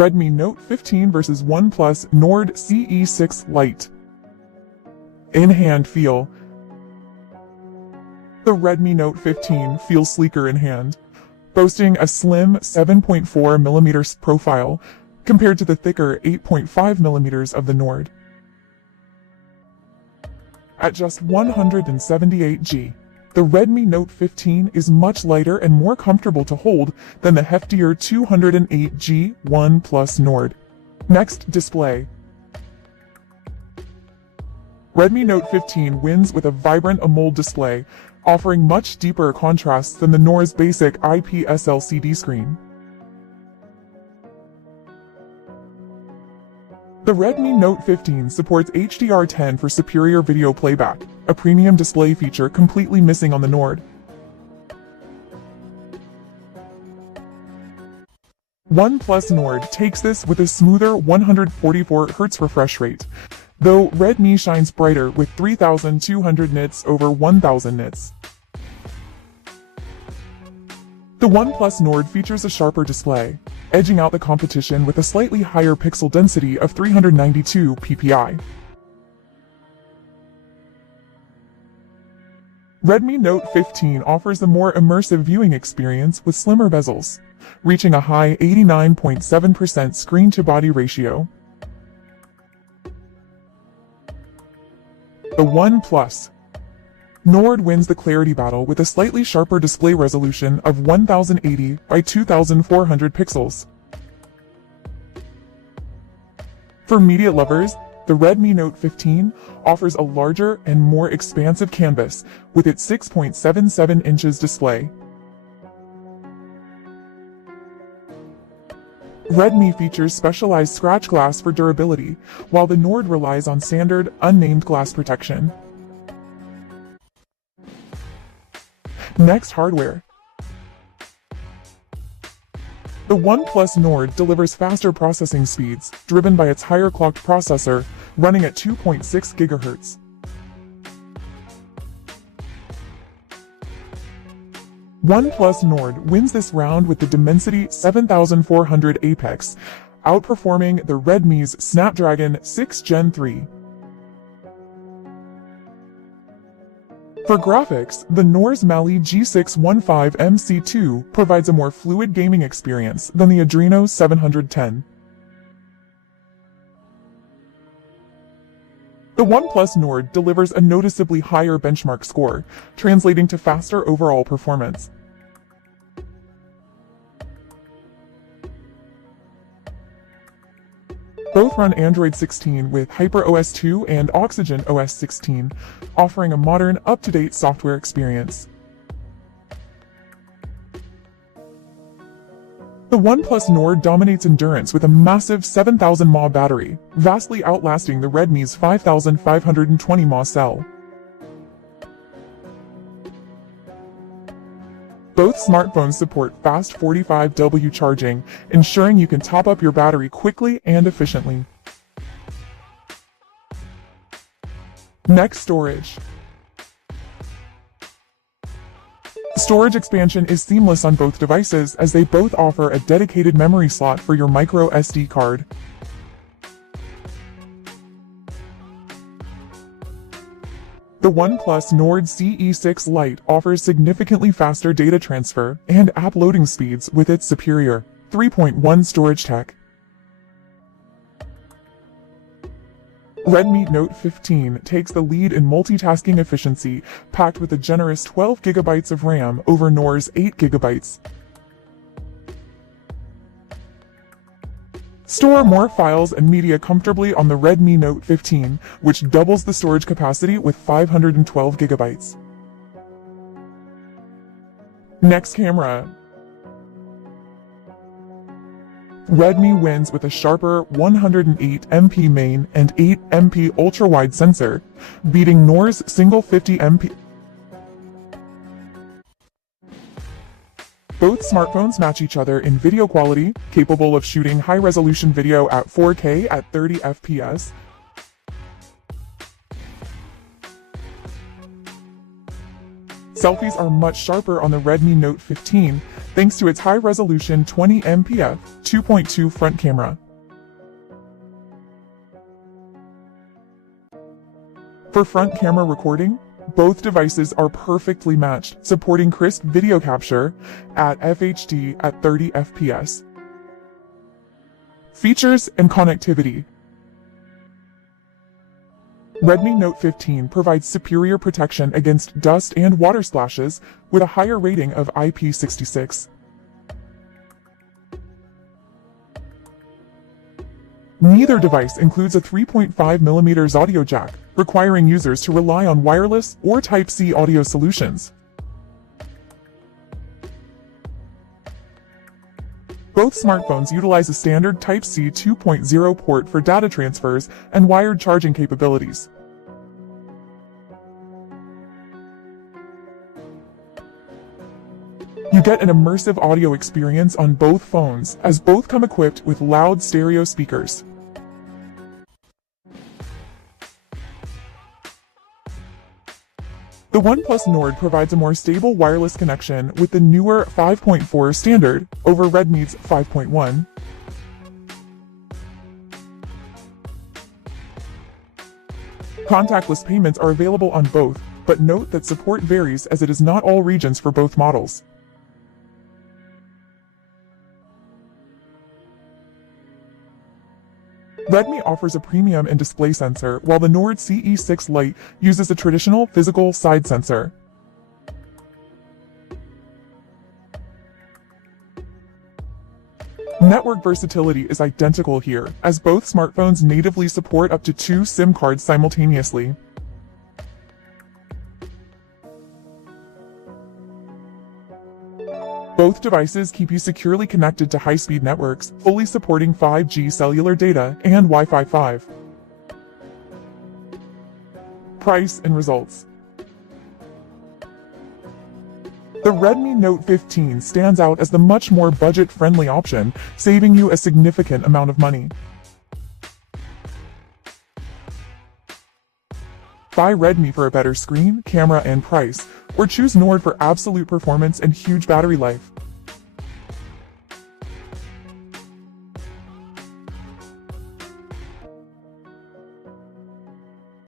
Redmi Note 15 vs OnePlus Nord CE6 Lite. In-hand feel. The Redmi Note 15 feels sleeker in hand, boasting a slim 7.4mm profile compared to the thicker 8.5mm of the Nord. At just 178GB, the Redmi Note 15 is much lighter and more comfortable to hold than the heftier 208GB OnePlus Nord. Next, display. Redmi Note 15 wins with a vibrant AMOLED display, offering much deeper contrasts than the Nord's basic IPS LCD screen. The Redmi Note 15 supports HDR10 for superior video playback, a premium display feature completely missing on the Nord. OnePlus Nord takes this with a smoother 144Hz refresh rate, though Redmi shines brighter with 3200 nits over 1000 nits. The OnePlus Nord features a sharper display, edging out the competition with a slightly higher pixel density of 392 ppi. Redmi Note 15 offers a more immersive viewing experience with slimmer bezels, reaching a high 89.7% screen-to-body ratio. The OnePlus Nord wins the clarity battle with a slightly sharper display resolution of 1080 by 2400 pixels. For media lovers, the Redmi Note 15 offers a larger and more expansive canvas with its 6.77 inches display. Redmi features specialized scratch glass for durability, while the Nord relies on standard, unnamed glass protection. Next, hardware. The OnePlus Nord delivers faster processing speeds, driven by its higher clocked processor, running at 2.6 GHz. OnePlus Nord wins this round with the Dimensity 7400 Apex, outperforming the Redmi's Snapdragon 6 Gen 3. For graphics, the Nord's Mali G615 MC2 provides a more fluid gaming experience than the Adreno 710. The OnePlus Nord delivers a noticeably higher benchmark score, translating to faster overall performance. Both run Android 16 with HyperOS 2 and Oxygen OS 16, offering a modern, up-to-date software experience. The OnePlus Nord dominates endurance with a massive 7000 mAh battery, vastly outlasting the Redmi's 5520 mAh cell. Both smartphones support fast 45W charging, ensuring you can top up your battery quickly and efficiently. Next, storage. Storage expansion is seamless on both devices as they both offer a dedicated memory slot for your MicroSD card. The OnePlus Nord CE6 Lite offers significantly faster data transfer and app loading speeds with its superior 3.1 storage tech. Redmi Note 15 takes the lead in multitasking efficiency, packed with a generous 12GB of RAM over Nord's 8GB. Store more files and media comfortably on the Redmi Note 15, which doubles the storage capacity with 512GB. Next, camera. Redmi wins with a sharper 108MP main and 8MP ultra-wide sensor, beating Nord's single 50MP. Both smartphones match each other in video quality, capable of shooting high-resolution video at 4K at 30 FPS. Selfies are much sharper on the Redmi Note 15, thanks to its high-resolution 20 MP f/2.2 front camera. For front camera recording, both devices are perfectly matched, supporting crisp video capture at FHD at 30 FPS. Features and connectivity. Redmi Note 15 provides superior protection against dust and water splashes with a higher rating of IP66. Neither device includes a 3.5mm audio jack, requiring users to rely on wireless or Type-C audio solutions. Both smartphones utilize a standard Type-C 2.0 port for data transfers and wired charging capabilities. You get an immersive audio experience on both phones, as both come equipped with loud stereo speakers. The OnePlus Nord provides a more stable wireless connection with the newer 5.4 standard over Redmi's 5.1. Contactless payments are available on both, but note that support varies as it is not all regions for both models. Redmi offers a premium in-display sensor, while the Nord CE6 Lite uses a traditional physical side sensor. Network versatility is identical here, as both smartphones natively support up to 2 SIM cards simultaneously. Both devices keep you securely connected to high-speed networks, fully supporting 5G cellular data and Wi-Fi 5. Price and results. The Redmi Note 15 stands out as the much more budget-friendly option, saving you a significant amount of money. Buy Redmi for a better screen, camera, and price, or choose Nord for absolute performance and huge battery life.